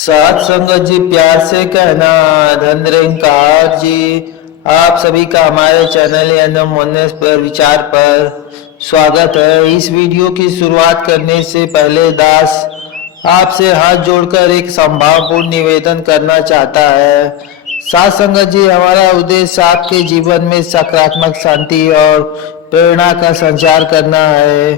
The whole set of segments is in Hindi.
सात संगत जी, प्यार से कहना धन निरंकार जी। आप सभी का हमारे चैनल यानी मोनेस पर विचार पर स्वागत है। इस वीडियो की शुरुआत करने से पहले दास आपसे हाथ जोड़कर एक संभावपूर्ण निवेदन करना चाहता है। सात संगत जी, हमारा उद्देश्य आपके जीवन में सकारात्मक शांति और प्रेरणा का संचार करना है।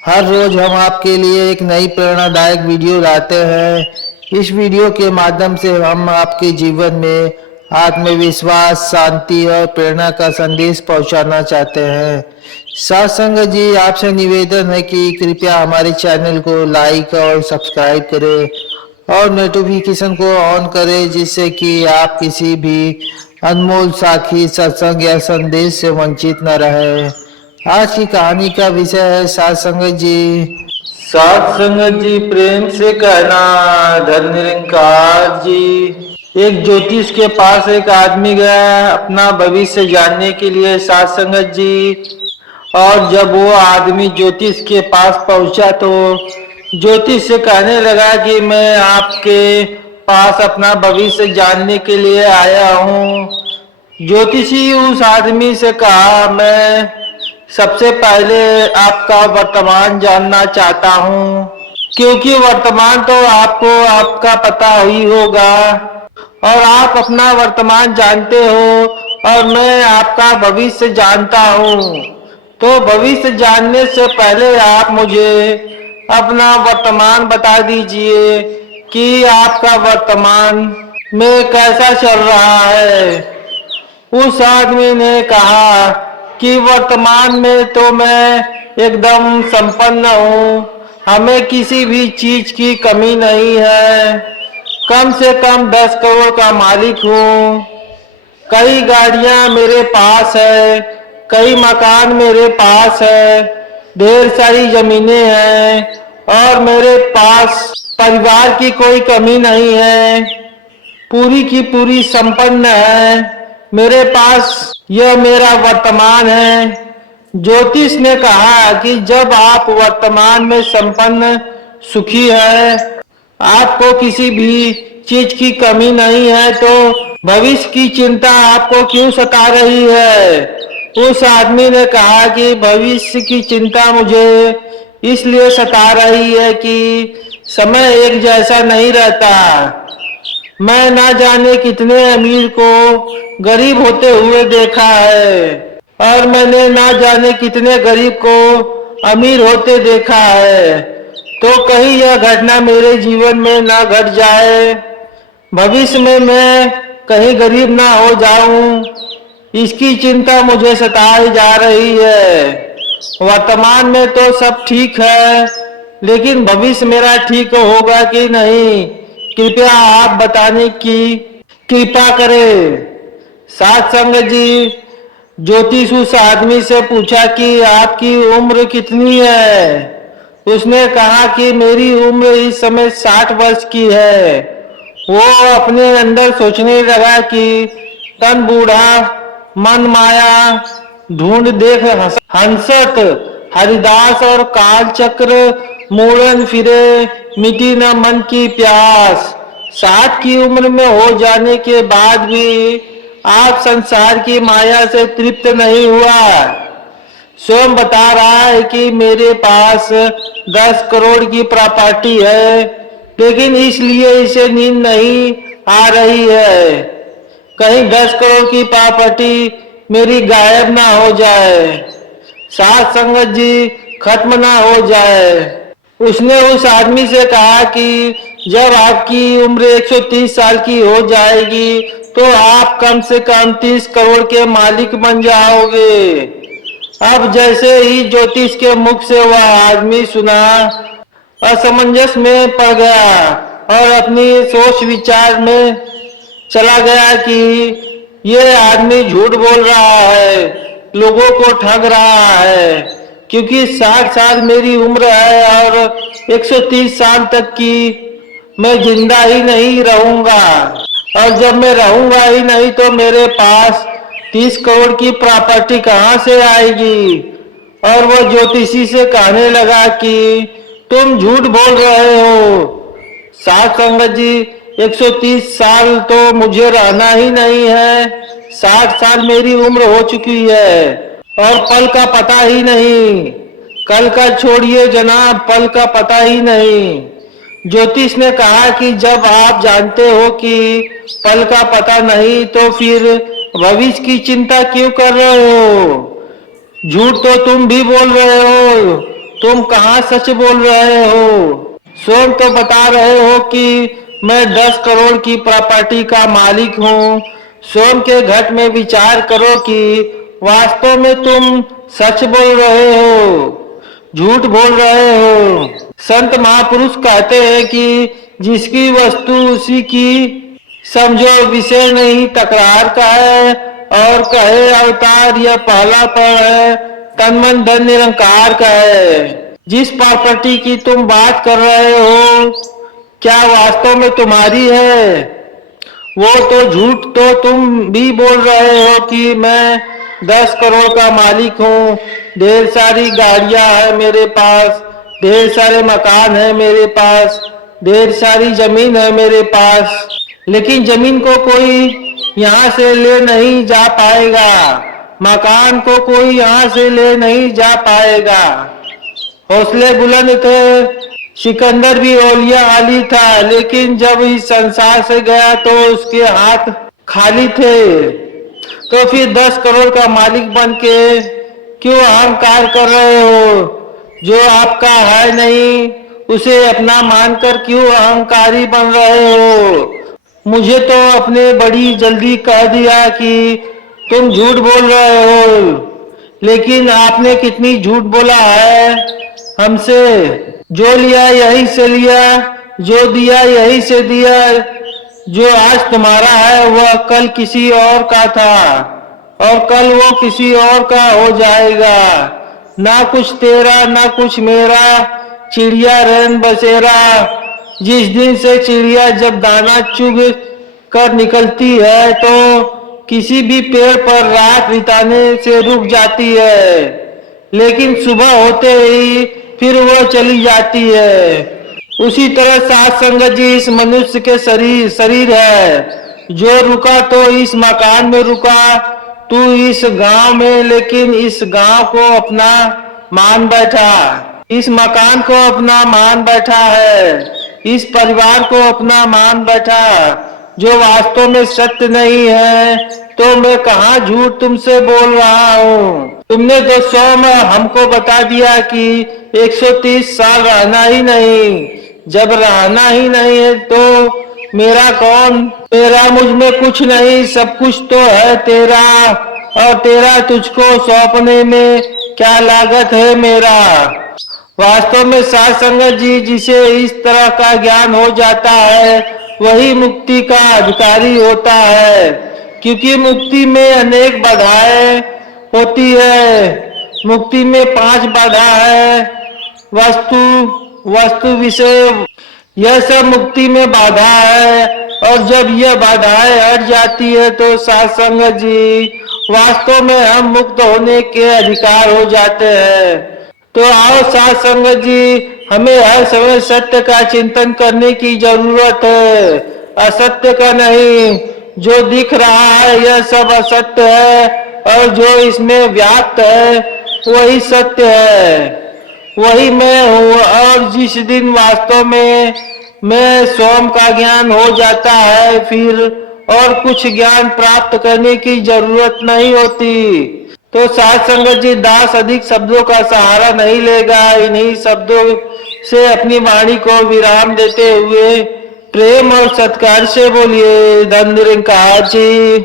हर रोज हम आपके लिए एक नई प्रेरणादायक वीडियो लाते हैं। इस वीडियो के माध्यम से हम आपके जीवन में आत्मविश्वास, शांति और प्रेरणा का संदेश पहुंचाना चाहते हैं। साथ संगत जी, आपसे निवेदन है कि कृपया हमारे चैनल को लाइक और सब्सक्राइब करें और नोटिफिकेशन को ऑन करें, जिससे कि आप किसी भी अनमोल साखी, सत्संग या संदेश से वंचित न रहे। आज की कहानी का विषय है साथ संगत जी। सात संगत जी, प्रेम से कहना धन निरंकार जी। एक ज्योतिष के पास एक आदमी गया अपना भविष्य जानने के लिए, सात संगत जी। और जब वो आदमी ज्योतिष के पास पहुंचा तो ज्योतिष से कहने लगा कि मैं आपके पास अपना भविष्य जानने के लिए आया हूँ। ज्योतिषी उस आदमी से कहा, मैं सबसे पहले आपका वर्तमान जानना चाहता हूँ, क्योंकि वर्तमान तो आपको आपका पता ही होगा और आप अपना वर्तमान जानते हो और मैं आपका भविष्य जानता हूँ। तो भविष्य जानने से पहले आप मुझे अपना वर्तमान बता दीजिए कि आपका वर्तमान में कैसा चल रहा है। उस आदमी ने कहा कि वर्तमान में तो मैं एकदम संपन्न हूँ, हमें किसी भी चीज की कमी नहीं है। कम से कम 10 करोड़ का मालिक हूँ, कई गाड़ियाँ मेरे पास है, कई मकान मेरे पास है, ढेर सारी जमीनें हैं और मेरे पास परिवार की कोई कमी नहीं है, पूरी की पूरी संपन्न है मेरे पास। यह मेरा वर्तमान है। ज्योतिष ने कहा कि जब आप वर्तमान में संपन्न, सुखी है, आपको किसी भी चीज की कमी नहीं है, तो भविष्य की चिंता आपको क्यों सता रही है। उस आदमी ने कहा कि भविष्य की चिंता मुझे इसलिए सता रही है कि समय एक जैसा नहीं रहता। मैं ना जाने कितने अमीर को गरीब होते हुए देखा है और मैंने ना जाने कितने गरीब को अमीर होते देखा है। तो कहीं यह घटना मेरे जीवन में ना घट जाए, भविष्य में मैं कहीं गरीब ना हो जाऊं, इसकी चिंता मुझे सताई जा रही है। वर्तमान में तो सब ठीक है, लेकिन भविष्य मेरा ठीक होगा कि नहीं, कृपया आप बताने की कृपा करें। सात संगत जी, ज्योतिष उस आदमी से पूछा कि आपकी उम्र कितनी है। उसने कहा कि मेरी उम्र इस समय 60 वर्ष की है। वो अपने अंदर सोचने लगा कि तन बूढ़ा मन माया, ढूंढ देख हंसत हरिदास और काल चक्र मूड़न फिरे, मिटी न मन की प्यास। 60 की उम्र में हो जाने के बाद भी आप संसार की माया से तृप्त नहीं हुआ। स्वयं बता रहा है कि मेरे पास 10 करोड़ की प्रॉपर्टी है, लेकिन इसलिए इसे नींद नहीं आ रही है, कहीं 10 करोड़ की प्रॉपर्टी मेरी गायब ना हो जाए, साथ संगत जी खत्म ना हो जाए। उसने उस आदमी से कहा कि जब आपकी उम्र 130 साल की हो जाएगी तो आप कम से कम 30 करोड़ के मालिक बन जाओगे। अब जैसे ही ज्योतिष के मुख से वह आदमी सुना, असमंजस में पड़ गया और अपनी सोच विचार में चला गया कि ये आदमी झूठ बोल रहा है, लोगों को ठग रहा है, क्योंकि 60 साल मेरी उम्र है और 130 साल तक की मैं जिंदा ही नहीं रहूंगा, और जब मैं रहूंगा ही नहीं तो मेरे पास 30 करोड़ की प्रॉपर्टी कहाँ से आएगी। और वह ज्योतिषी से कहने लगा कि तुम झूठ बोल रहे हो। साथ संगत जी, 130 साल तो मुझे रहना ही नहीं है। 60 साल मेरी उम्र हो चुकी है और पल का पता ही नहीं। कल का छोड़िए जनाब, पल का पता ही नहीं। ज्योतिष ने कहा कि जब आप जानते हो कि पल का पता नहीं तो फिर भविष्य की चिंता क्यों कर रहे हो? झूठ तो तुम भी बोल रहे हो, तुम कहाँ सच बोल रहे हो? सोम तो बता रहे हो कि मैं 10 करोड़ की प्रॉपर्टी का मालिक हूँ। सोम के घट में विचार करो कि वास्तव में तुम सच बोल रहे हो, झूठ बोल रहे हो। संत महापुरुष कहते हैं कि जिसकी वस्तु उसी की समझो, विषय नहीं तकरार का है। और कहे अवतार यह पहला पड़ है, तन मन धन निरंकार का है। जिस प्रॉपर्टी की तुम बात कर रहे हो क्या वास्तव में तुम्हारी है? वो तो झूठ तो तुम भी बोल रहे हो कि मैं 10 करोड़ का मालिक हूँ, ढेर सारी गाड़ियां है मेरे पास, ढेर सारे मकान है मेरे पास, ढेर सारी जमीन है मेरे पास। लेकिन जमीन को कोई यहाँ से ले नहीं जा पाएगा, मकान को कोई यहाँ से ले नहीं जा पाएगा। हौसले बुलंद थे, सिकंदर भी औलिया अली था, लेकिन जब इस संसार से गया तो उसके हाथ खाली थे। तो फिर 10 करोड़ का मालिक बन के क्यों अहंकार कर रहे हो? जो आपका है नहीं उसे अपना मानकर क्यों अहंकारी बन रहे हो? मुझे तो अपने बड़ी जल्दी कह दिया कि तुम झूठ बोल रहे हो, लेकिन आपने कितनी झूठ बोला है हमसे। जो लिया यहीं से लिया, जो दिया यहीं से दिया। जो आज तुम्हारा है वह कल किसी और का था और कल वो किसी और का हो जाएगा। ना कुछ तेरा ना कुछ मेरा, चिड़िया रैन बसेरा। जिस दिन से चिड़िया जब दाना चुग कर निकलती है तो किसी भी पेड़ पर रात बिताने से रुक जाती है, लेकिन सुबह होते ही फिर वह चली जाती है। उसी तरह सात संगत जी इस मनुष्य के शरीर है। जो रुका तो इस मकान में रुका, तू इस गांव में, लेकिन इस गांव को अपना मान बैठा, इस मकान को अपना मान बैठा है, इस परिवार को अपना मान बैठा, जो वास्तव में सत्य नहीं है। तो मैं कहाँ झूठ तुमसे बोल रहा हूँ? तुमने तो 100 में हमको बता दिया कि 130 साल रहना ही नहीं। जब रहना ही नहीं है तो मेरा कौन? तेरा मुझ में कुछ नहीं, सब कुछ तो है तेरा, और तेरा तुझको सौंपने में क्या लागत है मेरा? वास्तव में साध संगत जी, जिसे इस तरह का ज्ञान हो जाता है वही मुक्ति का अधिकारी होता है, क्योंकि मुक्ति में अनेक बाधाएं होती है। मुक्ति में 5 बाधा है, वस्तु विषय, यह सब मुक्ति में बाधा है। और जब यह बाधाएं हट जाती है तो साध संगत जी वास्तव में हम मुक्त होने के अधिकार हो जाते हैं। तो आओ साध संगत जी, हमें हर समय सत्य का चिंतन करने की जरूरत है, असत्य का नहीं। जो दिख रहा है यह सब असत्य है और जो इसमें व्याप्त है वही सत्य है, वही मैं हूँ। और जिस दिन वास्तव में मैं स्वयं का ज्ञान हो जाता है फिर और कुछ ज्ञान प्राप्त करने की जरूरत नहीं होती। तो साध संगत जी, दास अधिक शब्दों का सहारा नहीं लेगा। इन्हीं शब्दों से अपनी वाणी को विराम देते हुए प्रेम और सत्कार से बोलिए धन निरंकार जी।